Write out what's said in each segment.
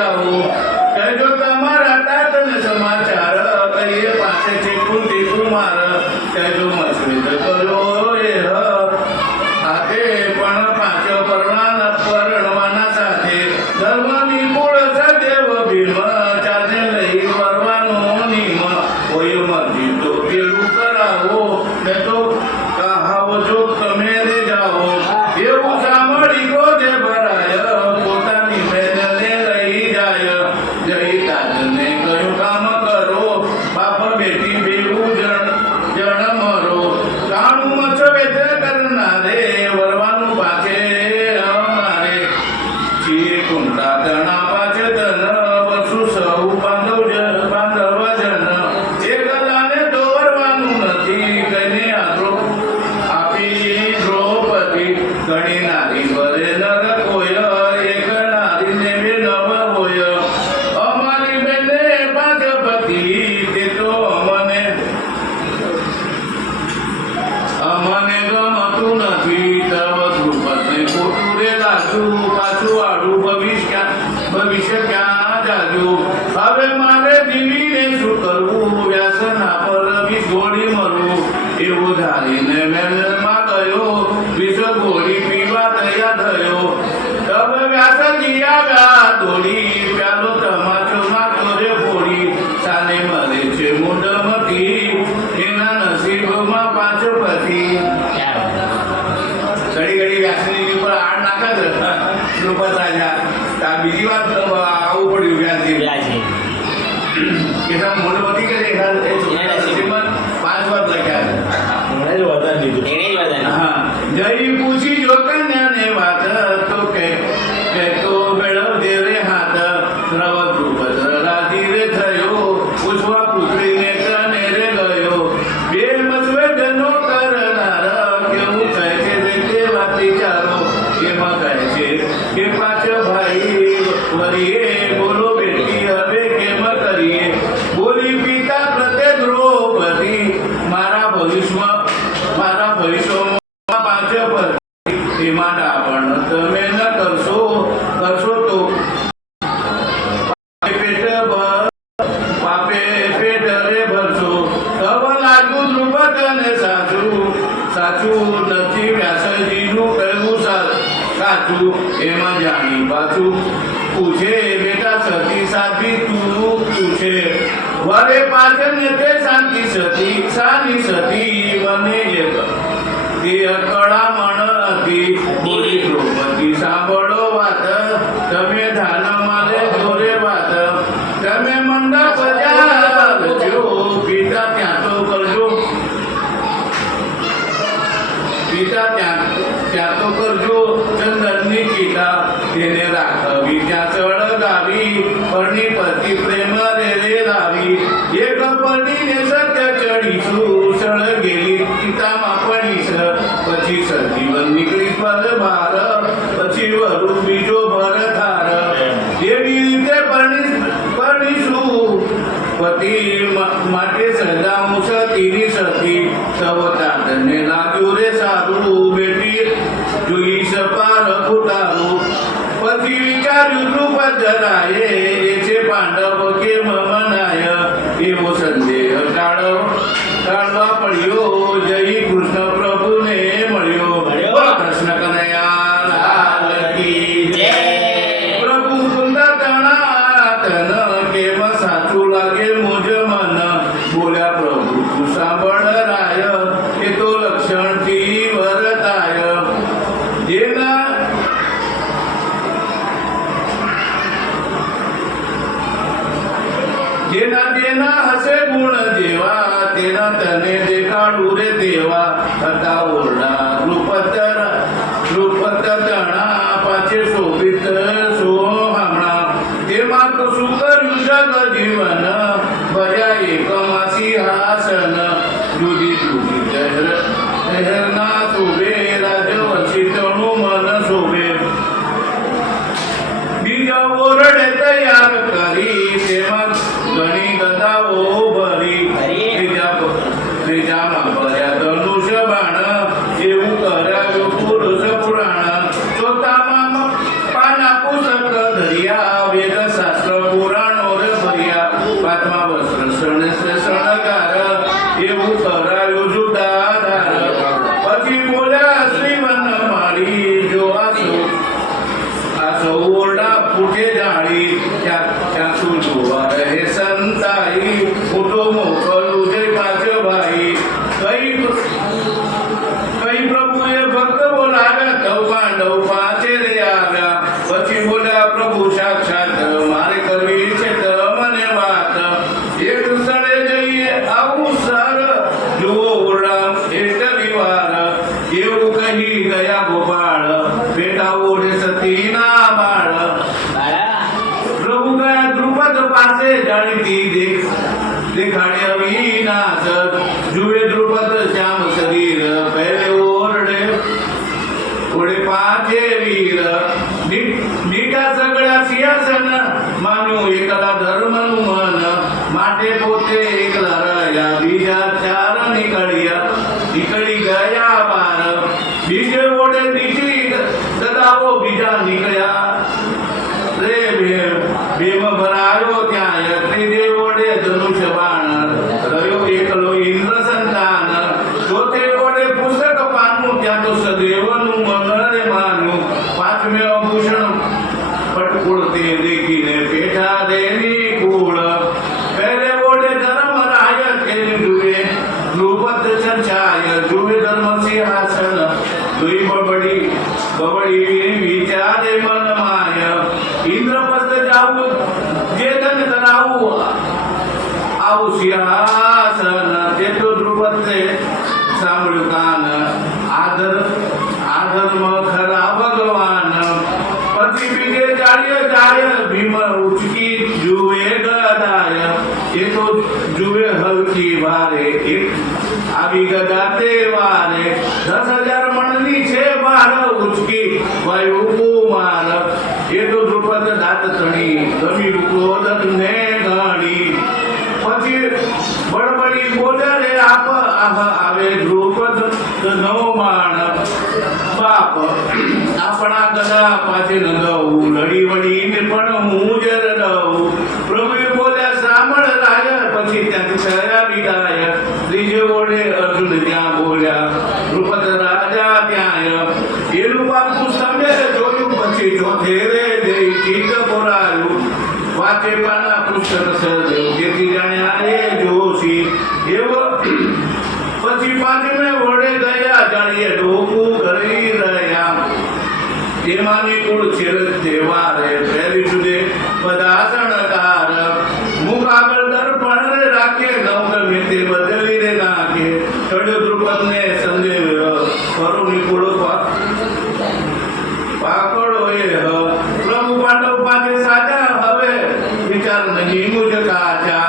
જાઓ કહેજો તમારા તાતને સમાચાર કહીએ પાસે છે કુંતી કુમાર કહેજો મશ્વિત કરો એ હાથે પણ પાંચ પરણવાના સાથે ધર્મની કુળ સદેવ ભીમ ચાને લઈ વરવાનું નિમ કોઈ મરજી તો પેલું કરાવો ને તો કહાવો જો તમે રે જાઓ એવું સાંભળી ક્રોધે ભરાય પોતાની બહેનને લઈ જાય જઈ તાજને કયું કામ કરો બાપ બેટી બેવું જણ મરો કાણું મચ્છ વેચે કરનારે વરવાનું પાછે અમારે છીએ કુંતા તણા પાછે ધન વસુ સૌ બાંધવ જન એકલાને તો વરવાનું નથી કઈને આદરો આપી દ્રૌપદી ઘણી નારી વરે નર કોઈ એક નારીને બે નવ હોય અમારી બેને પાંચ પતિ તે તો અમને ગમતું નથી તવ દ્રુપદને ખોટું રે લાગ્યું પાછું આડું ભવિષ્ય ક્યાં જાજુ હવે મારે જીવીને શું કરવું વ્યસના પર વિષોડી મરવું એવું ધારીને મહેલમાં ગયો વિષ ગોળી પીવા તૈયાર થયો તબ વ્યાસજી આવ્યા દોડી પ્યાલો તમાચો માતો રે ફોડી સાને મરે છે મુંડમતી એના નસીબમાં પાંચ પતિ ઘડી વ્યાસની ઉપર આડ નાખે છે દ્રુપદ રાજા બીજી વાત આવું પડ્યું વ્યાસજી કે મૂંડમતી કે શ્રીમદ 5 વાર લખ્યા છે હા જય પૂછી જો કન્યાને વાત તો કે તો મેળવજે રે હાથ દ્રવ દ્રુપદ રાજી રે થયો પૂછવા પુત્રીને કને રે ગયો બે મસવેદનો કરનાર કેવું કહે છે તે વાત વિચારો એમાં કહે છે કે પાંચ ભાઈ વરીએ બોલો બેટી હવે કેમ કરીએ બોલી પિતા પ્રત્યે દ્રૌપદી મારા ભવિષ્યમાં પાંચ પતિ એમાં ડાપણ તમે ન કરશો તો પાપે પેટ રે ભરશો તબ લાગ્યું દ્રુપદ ને સાચું નથી વ્યાસજીનું કહેવું સાચું એમાં જાણી પાછું પૂછે બેટા સતી સાથી તું છે વરે પાછળ ને તે શાંતિ સતી સાની સતી મને એક તે અકળામણ હતી બોલી દ્રૌપદી સાંભળો વાત તમે ધાન મારે જોરે વાત તમે મંડપ પધારજો પિતા ત્યાં તો કરજો ચંદનની ચીતા તેને રાખવી ત્યાં સળગાવી પરણી પતિ પ્રેમ રે લાવી એક પડીને સત્ય ચડીશું સળગેલી ચિતામાં પડીશ પછી સજીવન નીકળી પર બાર પછી વરુ બીજો ભર થાર એવી રીતે પરણીશું પતિ માટે સજાવું સતીની સતી સવ તાતને લાગ્યું રે સારું બેટી જોઈ સપાર ફૂટારું પછી વિચાર્યું દ્રુપદ જરાએ એ છે પાંડવ કેમ મનાય એવો સંદેહ ટાળવા પડ્યો જય કૃષ્ણ પ્રભુને મળ્યો કૃષ્ણ કનૈયા લાલ કી જય પ્રભુ સુંદર તણાતન કેમ સાચું લાગે મુજ મન બોલ્યા પ્રભુ તું સાંભળ રાય એ તો લક્ષણથી વરતાય જેના હશે ગુણ જેવા તેના તને દેખાડું રે દેવા હતા ઓરડા દ્રુપદ તણા પાછે શોભિત સોહામણા તેમાં તો શું કર્યું જગ જીવન ભર્યા એકમાં સિંહાસન જુદી જુદી શહેરના શોભે રાજવંશી તણું મન શોભે બીજા ઓરડે તૈયાર કરી તેમાં ઘણી ગદાઓ ભરી ત્રીજામાં ભર્યા ધનુષ્ય બાણ એવું કરાવ્યું પુરુષ પુરાણ ચોથામાં પાના પુસ્તક ધર્યા વેદ શાસ્ત્ર ત્યાં શું જોવા રહે સંતાઈ હું તો મોકલું જય પાછો ભાઈ કઈ પ્રભુએ ભક્ત બોલાવ્યા તવ પાંડવ પાંચે રે આવ્યા પછી બોલ્યા પ્રભુ સાક્ષાત મારે કરવી છે મને વાત એક સ્થળે જઈએ આવું સર જુઓ રામ એક વાર એવું કહી ગયા ગોપાળ બેટા ઓઢે સતીના બાળ પ્રભુ ગયા દ્રુપદ પાસે જાણીતી દેખાડે અવિનાશ જુએ દ્રુપદ શ્યામ શરીર પહેલે ઓરડે પાંચે વીર નીકા સગળ્યા સિંહાસન માન્યું એકલા ધર્મનું મન માટે પોતે એકલા રહ્યા બીજા ચાર નીકળી ગયા બાર બીજે ઓડે નીચી ગદાઓ બીજા નીકળ્યા રે ભીમ ભરાયો ત્યાં ત્રીજે ઓડે ધનુષ્ય બાણ રહ્યો એકલો ઇન્દ્ર સંતાન ચોથે ઓડે પુસ્તક પાનું ત્યાં તો સદેવનું મંગળ માનું પાંચમે ભૂષણ પટકુળ તે દેખીને પેઠા દેની કુળ પહેલે ઓડે ધર્મ રાય તેની જુએ દ્રુપદ ચર્ચાય જુએ ધર્મ સિંહાસન જોઈ બબડી વિચારે મન માય ઇન્દ્રપદ જાવું જે ધન કરાવું આવું સિંહાસન તે તો દ્રુપદે સાંભળ્યું કાન આધર્મ ખરા ભગવાન પછી બીજે જાય ભીમ ઉચકી જુએ ગદાય એ તો જુએ હલકી વારે એક આવી ગદા તે વારે 10,000 મણની છે બાર ઉચકી વાયુ કુમાર એ તો દ્રુપદ દાંત તણી ગમી ક્રોધ ને ગણી પછી બળબડી બોલે રે આપ આવે દ્રુપદ નવ માણ બાપ આપણા ગદા પાછે ન દઉં લડી વળીને પણ હું જ રહું પ્રભુ બોલ્યા સાંભળ રાય પછી ત્યાંથી થયા વિદાય ત્રીજે ઓડે અર્જુન ત્યાં બોલ્યા દ્રુપદ રાજા ત્યાં એનું બાપુ તમે જોયું પછી ચોથે રે જઈ ચિત્ત બોલાયું વાચે પાના પૃષ્ઠ સદેવ જેથી જાણ્યા એ જોશી એવો પછી પાંચમે વડે ગયા જાણીએ ડોકું કરી રહ્યા તેમાની કુળ છેર તહેવારે પહેલી સુધે બધા શણકાર મુખ આગળ દર્પણ રે રાખે નવ ગમે તે બદલી રે નાખે ચડ્યો દ્રુપદ ને સંદેવ કરુની કુળ પાકડો એ પ્રભુ પાંડવ પાસે સાચા હવે વિચાર નહીં મુજ કાચા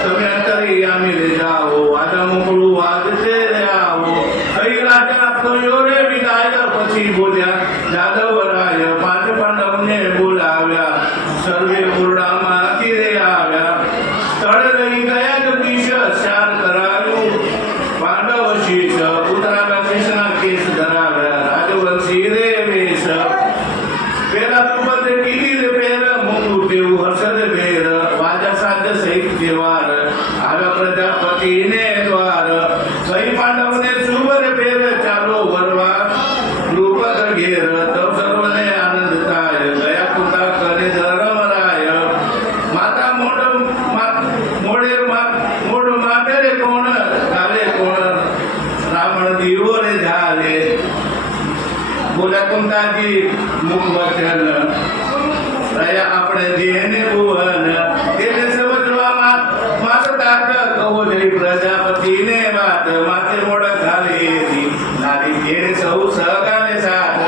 તમે અંતરી આમી લે જાઓ આજા મોકળું વાજતે રે આવો કઈ રાજા કર્યો રે વિદાય પછી બોલ્યા જાદવ રાય પાંચ પાંડવને બોલાવ્યા સર્વે પૂર્ણામાંથી રે આવ્યા સ્થળ લઈ ગયા જગદીશ શાર કરાયું પાંડવ શીશ ઉતરાવ્યા કૃષ્ણ કેસ ધરાવ્યા રાજવંશી રે વેશ પેલા દ્રુપદે કીધી રે પેર મોકલું તેવું હર્ષદ ભેર વાજા સાજ સહિત તહેવાર આવ્યા પ્રજાપતિને દ્વાર કઈ પાંડવને શુભ પેર ચાલો વરવા દ્રુપદ ઘેર તવ સર્વને આનંદ થાય ગયા કુતા કરે ધર્મ રાય માતા મોડે માતે રે કોણ કાલે કોણ રાવણ દીવો રે ઝાલે બોલ્યા કુંતાજી મુખ વચન રહ્યા આપણે જેને ભુવન તેને સમજવામાં માત તાક કહો જઈ પ્રજાપતિને વાત માતે મોડ ખાલી નારી તેને સૌ સગાને સાથ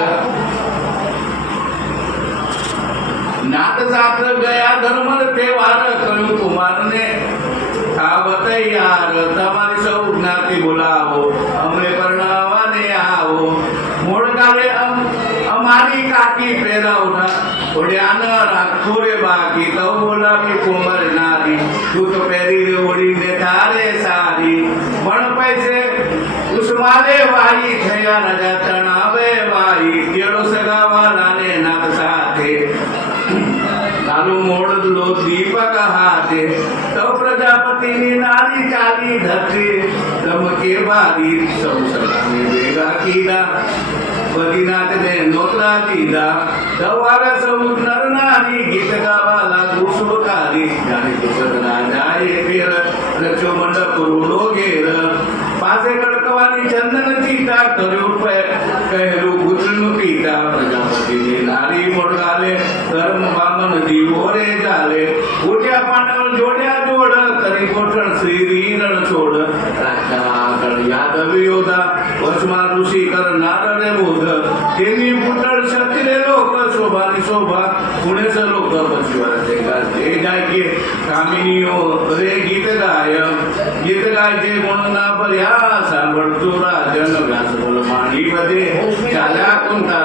નાત સાથ ગયા ધર્મ તહેવાર કહ્યું કુમારને થાવ તૈયાર તમારી સૌ જ્ઞાતિ બોલાવો અમને પરણાવવાને આવો મોડકાલે અમારી કાકી પેરા ઉઠા ઓડ્યા ન રાખો રે બાકી તો બોલાવી કોમર નારી તું તો પહેરી રે ઓડીને તારે સારી મણ પૈસે ઉસ્માને વાઈ થયા રાજા તણાવે વાઈ કેળો સગાવાલાને નાક સાથે લાલુ મોડ લો દીપક હાથે તો પ્રજાપતિની નારી ચાલી ધરતી ધમકે બારી સૌ સગાને ભેગા કીધા બદીનાથને નોતરા દીધા સવારે સૌ નર નારી ગીત ગાવા झाली जाणे दिसत राजा येतेर रचो मंडप रुडो घेर पासे कडकवानी चंदन चीता करू कहलू गुजरू पीता प्रजापतीने नारी मोडगाले धर्म बामन दिवोरे झाले उठ्या पांडव जोड्या जोड करी कोठण श्री रण छोड राजा यादव योधा वचमा ऋषी कर नारळे बोध त्यांनी पुटळ शक्तीले लोक शोभानी शोभा पुणेच लोक पशिवाचे गाते गायके कामिनीयो रे गीत गायचे म्हणून ना पर्या सांभळतो राजन व्यास बोल माणीमध्ये चाल्या कुंता